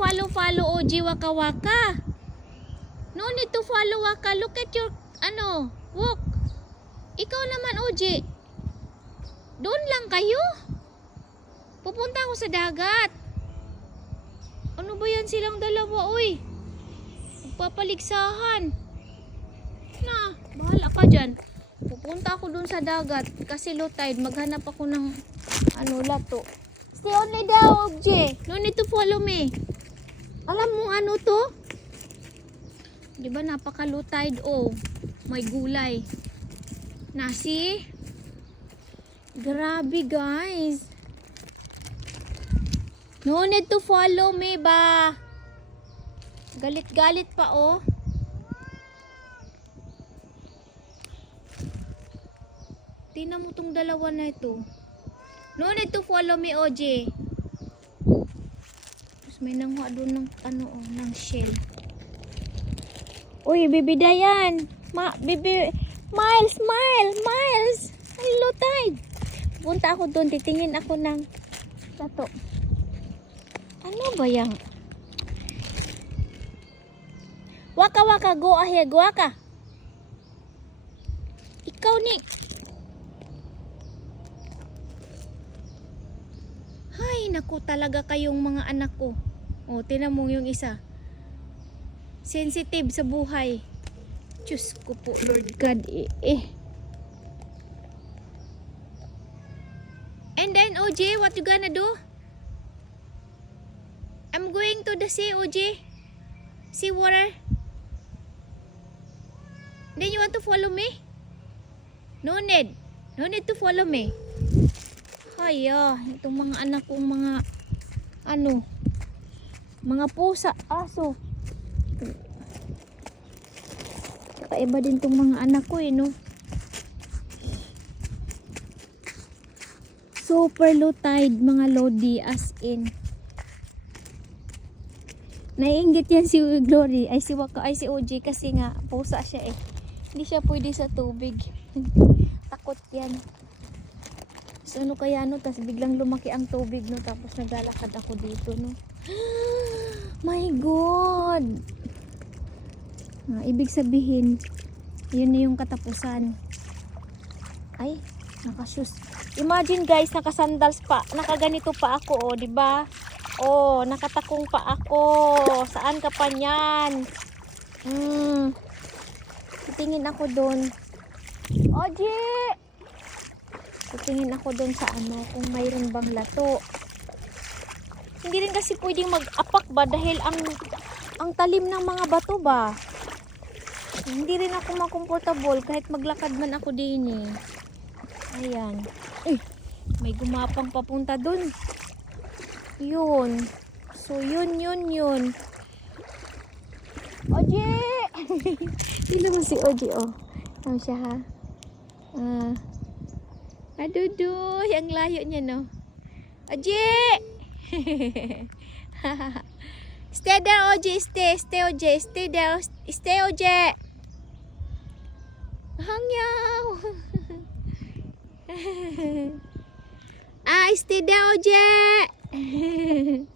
follow, follow, OG Waka Waka. No need to follow Waka. Look at your, ano, walk. Ikaw naman, OG. Doon lang kayo. Pupunta ako sa dagat. Ano ba yan silang dalawa, uy? Magpapaligsahan. Na, bahala ka dyan. Pupunta ako dun sa dagat kasi low tide. Maghanap ako ng ano, lato. Stay only daw, Obje. No need to follow me. Alam mo ano to? Di ba napaka low tide? Oh, may gulay. Nasi? Grabe, guys. No need to follow me ba? Galit-galit pa, oh. Tingnan mo tong dalawa na ito. No need to follow me, OJ. May nanguha doon ng ano, oh, ng shell. Uy, bibi Dayan. Ma, bibi, Miles, Miles, Miles. Hello, tide. Punta ako doon, titingin ako ng lato. Ano ba yang? Waka waka, go ahead, waka. Ikaw ni. Hay, naku talaga kayong mga anak ko. O, tinan mo yung isa. Sensitive sa buhay. Diyos ko po, Lord God. Eh, eh. And then, OJ, what you gonna do? I'm going to the sea, OJ. Sea water. Then you want to follow me? No need. No need to follow me. Haya, itong mga anak kong mga ano, mga pusa, aso. Kakaiba din tong mga anak ko eh, no? Super low tide, mga lodi, as in. Naiingit yan si Glory, ay si Waka, ay si OG kasi nga, pusa siya eh. Hindi siya pwede sa tubig. Takot yan. So ano kaya no, tapos biglang lumaki ang tubig no, tapos naglalakad ako dito no. My God! Ah, ibig sabihin, yun na yung katapusan. Ay, nakashoes. Imagine guys, nakasandals pa, nakaganito pa ako, oh, di ba? Oh, nakatakong pa ako. Saan ka pa niyan? Hmm. Titingin ako doon. Oji! Titingin ako doon sa ano, kung mayroon bang lato. Hindi rin kasi pwedeng mag-apak ba dahil ang ang talim ng mga bato ba. Hindi rin ako makomportable kahit maglakad man ako din eh. Ayan. Uy, may gumapang papunta doon. Yun. So, yun, yun, yun. Oji! Hindi naman si Oji, oh. Ano siya, ha? Ah. Adudoy, ang layo niya, no? Oji! stay there, Oji. Stay, stay, Oji. Stay there. Stay, Oji. Hangyaw. ah, stay there, Oji.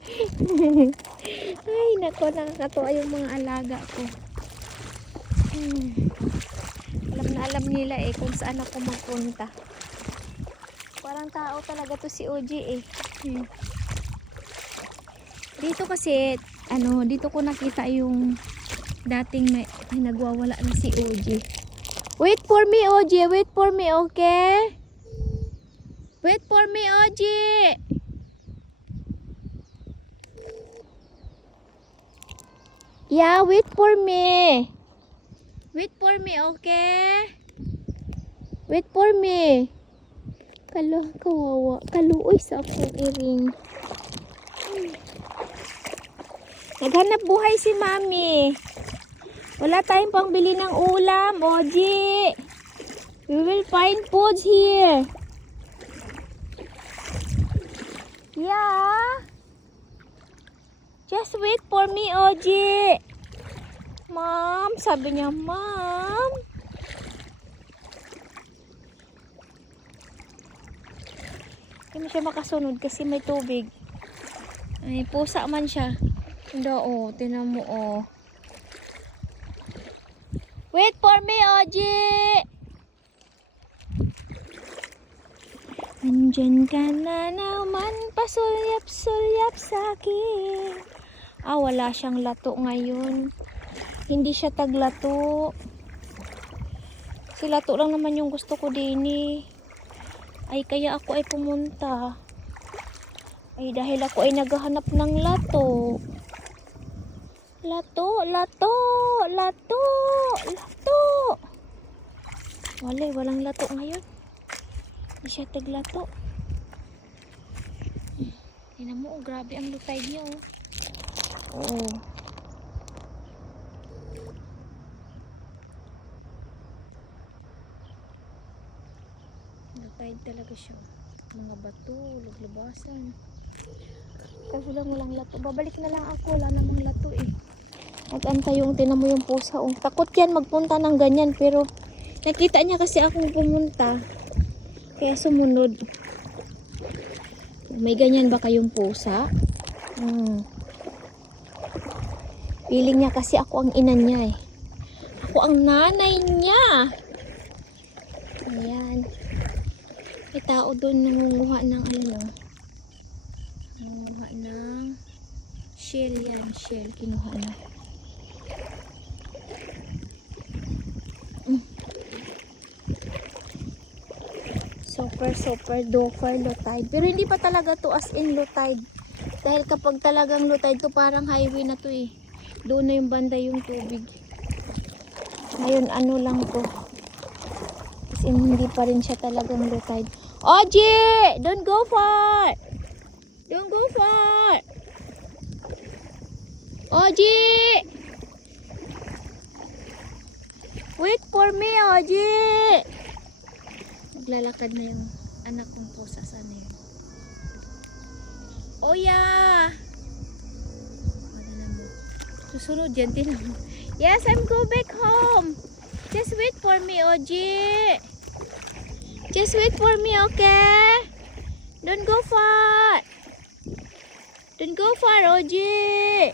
Ay, nako, nakakatuwa yung mga alaga ko. Hmm. Alam na alam nila eh kung saan ako magpunta. Parang tao talaga to si OG eh. Hmm. Dito kasi, ano, dito ko nakita yung dating may, ay, nagwawala na si OG. Wait for me, OG. Wait for me, okay? Wait for me, OG. Yeah, wait for me. Wait for me, okay? Wait for me. Kalo, kawawa. Kaluoy sa akong iring. Naghanap buhay si Mami. Wala tayong pangbili ng ulam, Oji. We will find foods here. Yeah. Just wait for me, Oji. Mom, sabi niya, Mom. Hindi siya makasunod kasi may tubig. Ay, pusa man siya. Hindi, oh. Tinan mo, oh. Wait for me, Oji! Andyan ka na naman, pasulyap-sulyap sa akin. Ah, wala siyang lato ngayon. Hindi siya taglato. Si lato lang naman yung gusto ko din eh. Ay, kaya ako ay pumunta. Ay, dahil ako ay naghahanap ng lato. Lato, lato, lato, lato. Wala, walang lato ngayon. Hindi siya taglato. Tingnan mo, oh, grabe ang lutay niya, oh. Oo. Lutay talaga siya. Mga bato, luglubasan. Kaso lang walang lato. Babalik na lang ako. Wala namang lato eh. Nag-antay yung tinan mo yung pusa. Oh. Takot yan magpunta ng ganyan. Pero nakita niya kasi akong pumunta. Kaya sumunod. May ganyan ba kayong pusa? Hmm. Feeling niya kasi ako ang ina niya eh. Ako ang nanay niya. Ayan. May tao doon nangunguha ng ano. Nangunguha ng shell yan. Shell. Kinuha na. Mm. Super, super doper low tide. Pero hindi pa talaga to as in low tide. Dahil kapag talagang low tide to parang highway na to eh. Doon na yung banda yung tubig. Ngayon ano lang to. Kasi hindi pa rin siya talagang low tide. Oji! Don't go far! Don't go far! Oji! Wait for me, Oji! Maglalakad na yung anak kong pusa. Sana yun? Oya! Wala na mo. Susunod yan, tinan. Yes, I'm go back home. Just wait for me, Oji. Just wait for me, okay? Don't go far. Don't go far, Oji.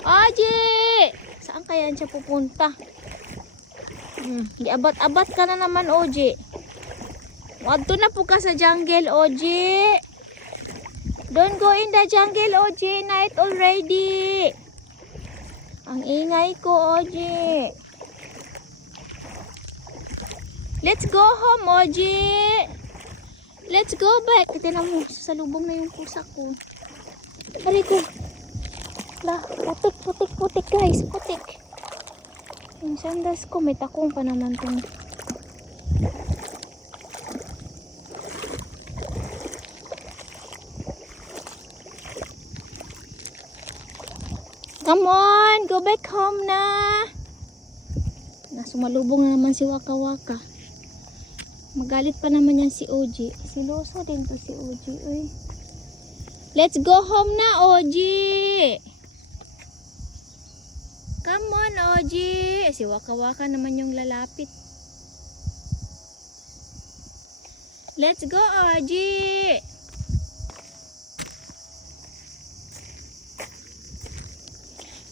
Oji! Saan kaya siya pupunta? Hmm, giabat-abat ka na naman, Oji. Wadto na po ka sa jungle, Oji. Don't go in the jungle, Oji. Night already. Ang ingay ko, Oji. Let's go home, Oji. Let's go back. Tignan mo, sasalubong na yung pusa ko. Balik ko. La, putik, putik, putik, guys. Putik. Yung sandas ko, may takong pa naman tong. Come on, go back home na. Nasumalubong na naman si Waka Waka. Magalit pa naman yan si OG. Siloso din to si OG, uy. Let's go home na, OG. Come on, OG. Si Waka Waka naman yung lalapit. Let's go, OG.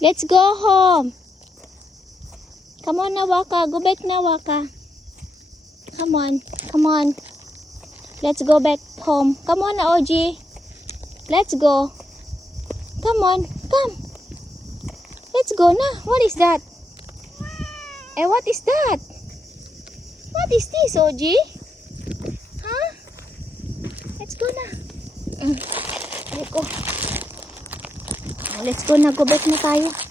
Let's go home. Come on na. Go back na, Waka. Come on. Come on. Let's go back home. Come on na, OG. Let's go. Come on. Come. Let's go na. What is that? Eh, what is that? What is this, OG? Huh? Let's go na. Mm. Let's go. Let's go na. Go back na tayo.